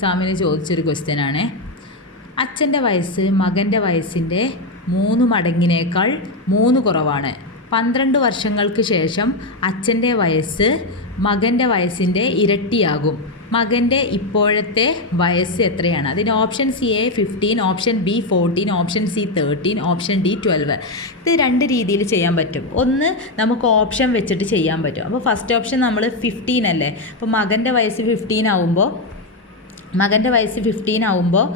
എക്സാമിന് ചോദിച്ചൊരു ക്വസ്റ്റ്യനാണ്. അച്ഛൻ്റെ വയസ്സ് മകൻ്റെ വയസ്സിൻ്റെ 3 മടങ്ങിനേക്കാൾ 3 കുറവാണ്. 12 വർഷങ്ങൾക്ക് ശേഷം അച്ഛൻ്റെ വയസ്സ് മകൻ്റെ വയസ്സിൻ്റെ ഇരട്ടിയാകും. മകൻ്റെ ഇപ്പോഴത്തെ വയസ്സ് എത്രയാണ്? അതിന് option C A 15, option B 14, option C 13, option D 12. ഇത് 2 രീതിയിൽ ചെയ്യാൻ പറ്റും. ഒന്ന് നമുക്ക് ഓപ്ഷൻ വെച്ചിട്ട് ചെയ്യാൻ പറ്റും. അപ്പോൾ ഫസ്റ്റ് ഓപ്ഷൻ നമ്മൾ 15 അല്ലേ, അപ്പോൾ മകൻ്റെ വയസ്സ് 15 ആവുമ്പോൾ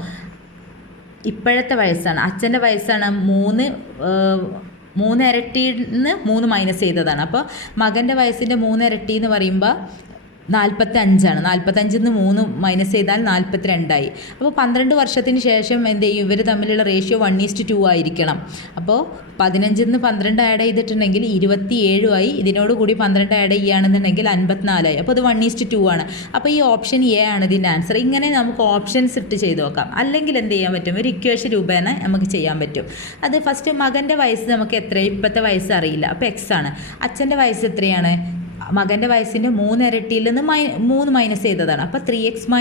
ഇപ്പോഴത്തെ വയസ്സാണ്, അച്ഛൻ്റെ വയസ്സാണ് 3 ഇരട്ടിയിൽ നിന്ന് 3 മൈനസ് ചെയ്തതാണ്. അപ്പോൾ മകൻ്റെ വയസ്സിൻ്റെ 3 ഇരട്ടി എന്ന് പറയുമ്പോൾ 45 ആണ്. 45 നിന്ന് 3 മൈനസ് ചെയ്താൽ 42 അപ്പോൾ 12 വർഷത്തിന് ശേഷം എന്ത് ചെയ്യും? ഇവർ തമ്മിലുള്ള റേഷ്യോ 1:2 ആയിരിക്കണം. അപ്പോൾ 15 നിന്ന് 12 ആഡ് ചെയ്തിട്ടുണ്ടെങ്കിൽ 27 ആയി. ഇതിനോട് കൂടി 12 ആഡ് ചെയ്യുകയാണെന്നുണ്ടെങ്കിൽ 54 ആയി. അപ്പോൾ അത് 1:2 ആണ്. അപ്പോൾ ഈ ഓപ്ഷൻ എ ആണ് ഇതിൻ്റെ ആൻസർ. ഇങ്ങനെ നമുക്ക് ഓപ്ഷൻസ് ഇട്ട് ചെയ്ത് നോക്കാം. അല്ലെങ്കിൽ എന്ത് ചെയ്യാൻ പറ്റും? ഒരു ഇക്വേഷൻ രൂപേണ നമുക്ക് ചെയ്യാൻ പറ്റും. അത് ഫസ്റ്റ് മകൻ്റെ വയസ്സ് നമുക്ക് ഇപ്പോഴത്തെ വയസ്സ് അറിയില്ല, അപ്പോൾ എക്സ് ആണ്. അച്ഛൻ്റെ വയസ്സ് എത്രയാണ്? മകൻ്റെ വയസ്സിൻ്റെ 3 ഇരട്ടിയിൽ നിന്ന് 3 മൈനസ് ചെയ്തതാണ്. അപ്പോൾ 3x -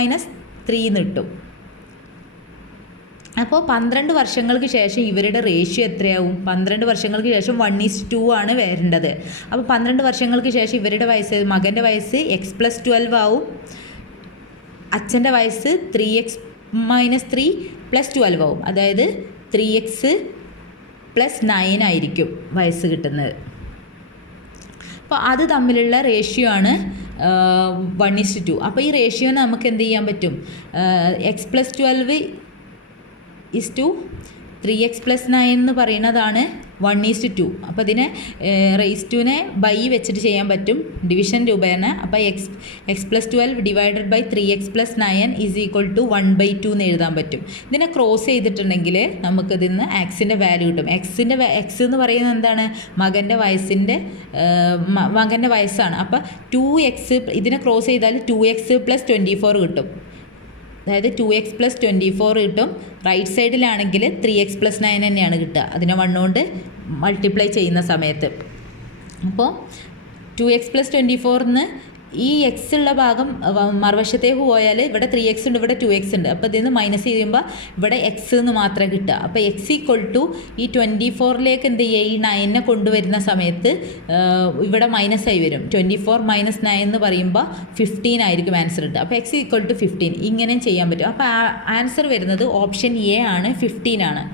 3 എന്ന് കിട്ടും. അപ്പോൾ 12 വർഷങ്ങൾക്ക് ശേഷം ഇവരുടെ റേഷ്യോ എത്രയാവും? 12 വർഷങ്ങൾക്ക് ശേഷം 1:2 ആണ് വരേണ്ടത്. അപ്പോൾ 12 വർഷങ്ങൾക്ക് ശേഷം ഇവരുടെ വയസ്സ്, മകൻ്റെ വയസ്സ് x+12 ആവും. അച്ഛൻ്റെ വയസ്സ് 3x - 3 + 12 ആവും. അതായത് 3x + 9 ആയിരിക്കും വയസ്സ് കിട്ടുന്നത്. അപ്പോൾ അത് തമ്മിലുള്ള റേഷ്യോ ആണ് 1:2. അപ്പോൾ ഈ റേഷ്യോനെ നമുക്ക് എന്ത് ചെയ്യാൻ പറ്റും? x+12 = 3x + 9 എന്ന് പറയുന്നതാണ് 1:2. അപ്പോൾ ഇതിനെ റേസ് ബൈ വെച്ചിട്ട് ചെയ്യാൻ പറ്റും, ഡിവിഷൻ രൂപേണ. അപ്പോൾ x+12 ഡിവൈഡഡ് ബൈ 3x + 9 = 1/2 എന്ന് എഴുതാൻ പറ്റും. ഇതിനെ ക്രോസ് ചെയ്തിട്ടുണ്ടെങ്കിൽ നമുക്കിതിൽ നിന്ന് എക്സിൻ്റെ വാല്യൂ കിട്ടും. എക്സ് എന്ന് പറയുന്നത് എന്താണ്? മകൻ്റെ വയസ്സാണ്. അപ്പോൾ 2x, ഇതിനെ ക്രോസ് ചെയ്താൽ 2x + 24 കിട്ടും. അതായത് 2x + 24 കിട്ടും. റൈറ്റ് സൈഡിലാണെങ്കിൽ 3x + 9 തന്നെയാണ് കിട്ടുക, അതിനെ 1 കൊണ്ട് മൾട്ടിപ്ലൈ ചെയ്യുന്ന സമയത്ത്. അപ്പോൾ 2x + 24 ഈ എക്സ് ഉള്ള ഭാഗം മറുവശത്തേക്ക് പോയാൽ ഇവിടെ 3x ഉണ്ട്, ഇവിടെ 2x ഉണ്ട്. അപ്പോൾ ഇതിൽ നിന്ന് മൈനസ് ചെയ്യുമ്പോൾ ഇവിടെ എക്സ് എന്ന് മാത്രമേ കിട്ടുക. അപ്പോൾ x = ഈ 24ലേക്ക് എന്ത് ചെയ്യുക? ഈ 9നെ കൊണ്ടുവരുന്ന സമയത്ത് ഇവിടെ മൈനസ് ആയി വരും. 24 - 9 എന്ന് പറയുമ്പോൾ 15 ആയിരിക്കും ആൻസർ കിട്ടുക. അപ്പോൾ x = 15. ഇങ്ങനെയും ചെയ്യാൻ പറ്റും. അപ്പോൾ ആൻസർ വരുന്നത് ഓപ്ഷൻ എ ആണ്, 15 ആണ്.